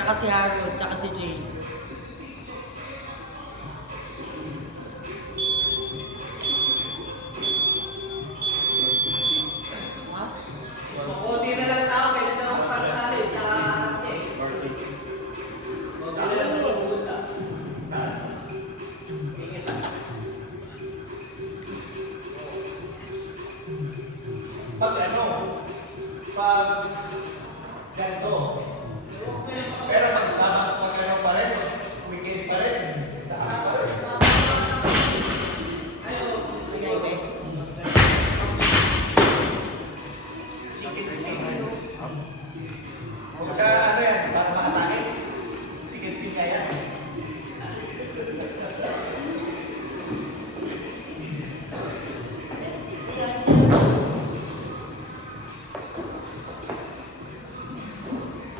tsaka si Harold, tsaka si Jay. Ha? Kunti na lang tao, kahit na ako para sa alis, nakahanap eh. Kunti na lang pupunta. Ingit lang. Pag ganito, pero pag sama, pag ano pa rin, weekend pa rin. Chicken skin. Tsaka ano yan, para makatake? Chicken skin kaya?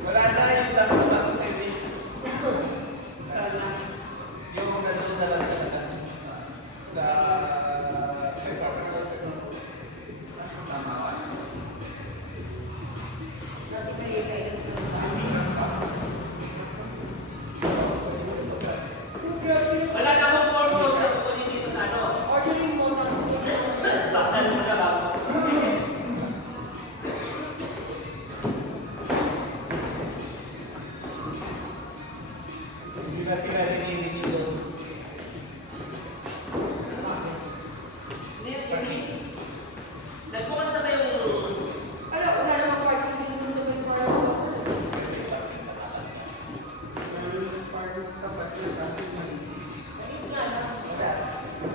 Wala na yung tapos na ako sa hindi. Yung nandun na lang siya sa performance hospital. Tama ka. Wala na akong form mo, ako dito sa ano. Ordering mo, tapos Baktan mo na ba? Hindi na sila hinihingi dito. Nagbukas na ba yung Ano, wala namang parking dito mo sa may parking.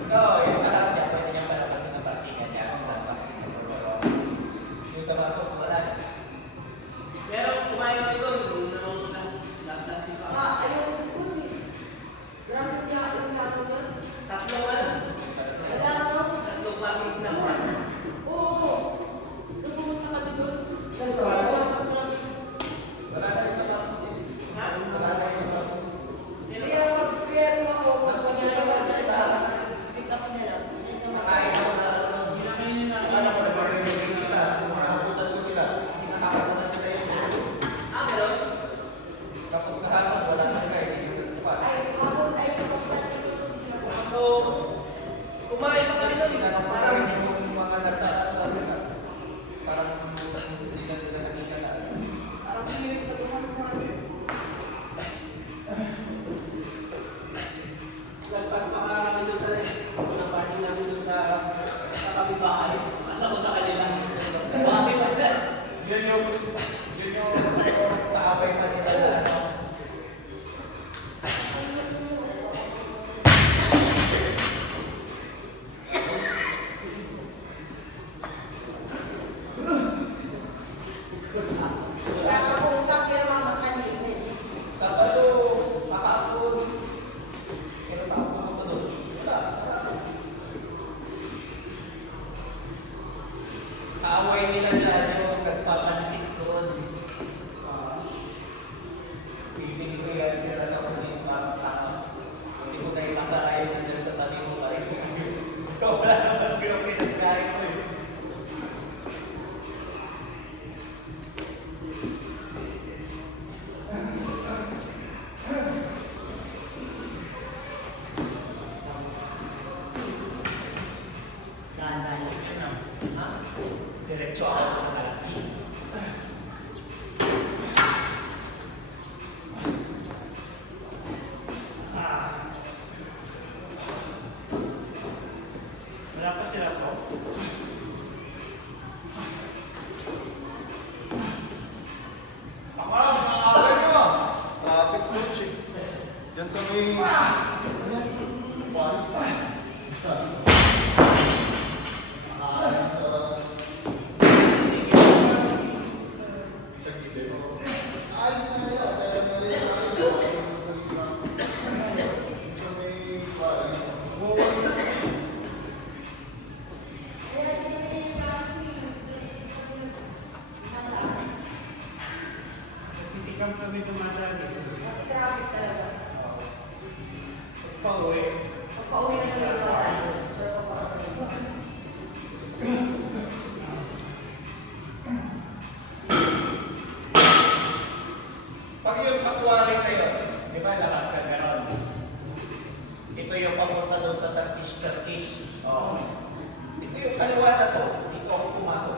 No, yung sa harap niya, pwede niya palabasin ng parkingan niya kung saan parking niya or yung sa Marcos, wala na. pero kumain kami doon, nung last week pa. Ayun, kung grabe niya, yung lato niya. Tatlong ano? Wala mo. Tatlong parking na partner. Oo. Nung pumunta ka dito, Wala na yung sa Marcos eh. Ha? Wala na yung sa Marcos. kaya pag-kaya ako, mas kunyari ka pick up niya lang. Yan sa mga Nakain ako na ano. Pinakainin na. Ano ko, nag-barbecue sila. Nakakaputan ko sila. Hindi nakakatanan nila yun. Meron? Tapos kahapon, wala na sila. Hindi ko nagpas. hapon ay kapagsan ito sila. So, kumain pa kami doon. Parang Parang, yung mga nasa nila. Parang hindi na nila nakita na. parang pinilit sa tumahan. Nagpag pa kami doon sa unang party namin doon sa kabibahay. Asa ko sa kanila. Bakit ba? Yun yung kaaway pa nila na ano. Kaya ako stuck kaya mama kanina eh. Sabado, kakapon. Pero kakapon ko doon. Wala, sarap. Kaaway nila dyan yung nagpapansin doon. Bibili ko yan sila sa police parang tao. Hindi ko na ipasarayan na dyan sa tabi mo pa rin. Wala naman yung pinagkain ko eh. Dahan-dahan. Ha? Diretso ako ng alas 10. Wala pa sila po. Ako lang, nakakawin nyo ah. Lapit po, chick. Yan sa may... Wali pa. Basta. Nakakawin sa... Sa gilid. Ayos na yan. Kaya mali na sa may... Wali. Hindi kami dumadaan. Kasi traffic talaga. Pauwi. Pauwi na lang ako. Pag Pag yung sa quarry na yun, di ba lakas ka ganon? Ito yung papunta doon sa Turkish. Oo. Ito yung kaliwa na to, dito ako pumasok.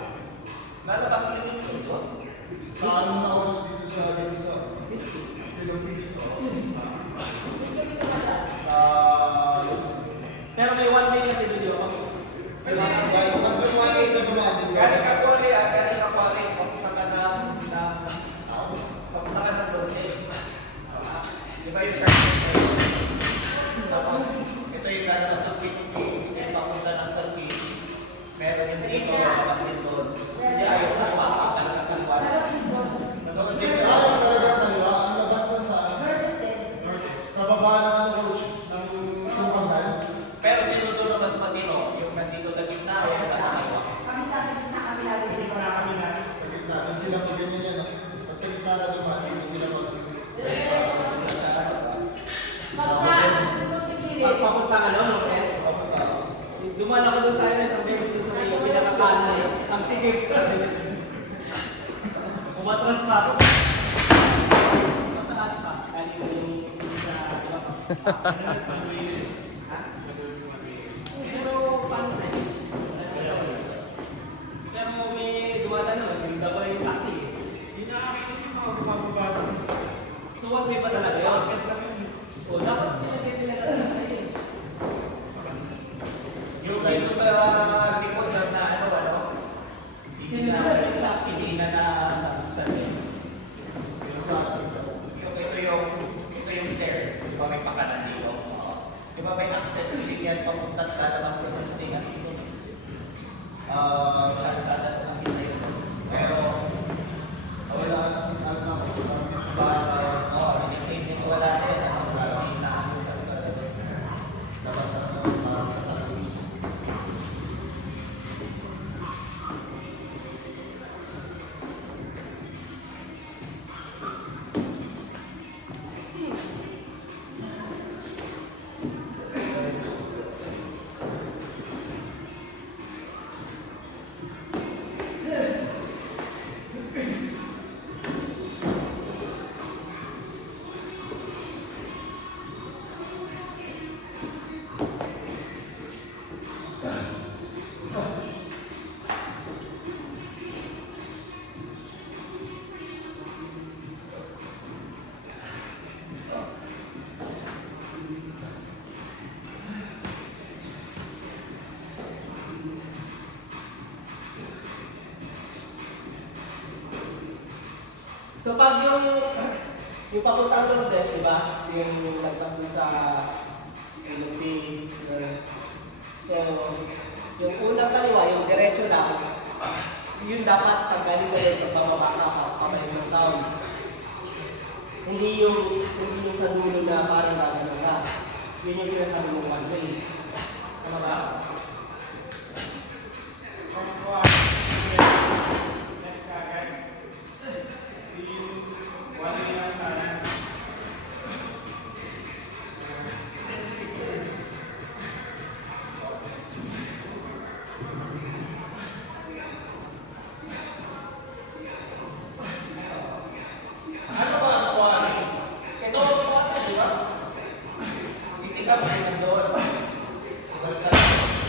Lalabas rin yung doon. Sa anong na oras dito sa Philippines, no? Pero may one way na dito yun. Dahil nandun 1-8 na dumaan din. Galing ka quarry, galing ka quarry, papunta ka ng Lourdes. Di ba yung shark? Tapos, ito yung lalabas ng Philippines, ito yung papunta ng Turkish. Meron yung dito, lalabas din doon. Hindi ayaw kaliwa, talaga kaliwa. Doon din yun. Ayaw talaga kaliwa. Ang labas dun sa baba ng coach ng Tupangnan. Pero sino doon ang mas matino? Yung nandito sa gitna o yung nasa kaliwa? Sa gitna. Doon sila mag-ganyan yan. Pag sa gitna na dumaan, dito sila Pag papunta ka doon, Papunta. dumaan ako doon tayo ng meron sa may pinakakanan. Ang tigil. Umatras pa ako. Mataas pa. Kaya yung sa iba pa. Ha? Pero paano na yun? Pero may dumadaan yung daba yung taxi. Yung nakakainis yung mga bumababa. So what may ba talaga yun? O dapat nilagay nila na sa iyo. Yung dito sa likod na hindi na nabuksan eh. Ito yung stairs. Di ba may pakanan dito? Di ba may access din yan papunta at lalabas ka ng stage? Kalasada na kasi na yun. Pero, Wala. Ano na ako. wala na yun. Nakakita ako sa kalsada doon. Labas na ako. Parang sa Tagus. So pag yung papuntang Lourdes, di ba? Yung lagpas mo sa Philippines. So, yung unang kaliwa, yung diretso lang, yun dapat pag galing ka rin, pagpapaba ka, pabalik ng town. Hindi yung sa dulo na parang gagano ka. Yun yung sinasabi mong one way. Tama ba? Ano ba ang quarry? Ito ang quarry, di ba? City ka pa rin doon. Ibalik ka lang.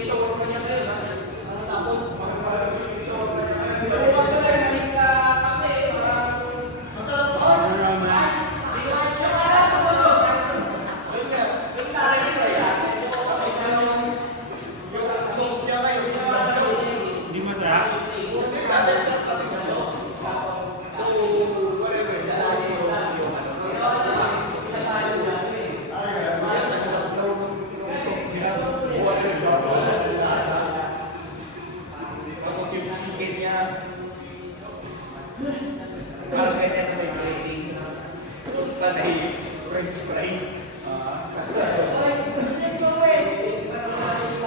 Tapos, buwan ko lang, maling kape, parang... Yung sauce niya ngayon, Hindi masarap. hindi natin sarap kasi yung sauce. So, whatever, dahil yung sauce niya, whatever. Tapos yung chicken niya, parang ganyan na may gravy. Tapos panay, french fries.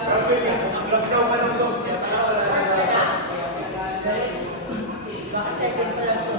Kasi ang lagdaw pa ng sauce niya, parang wala na. Baka second pa lang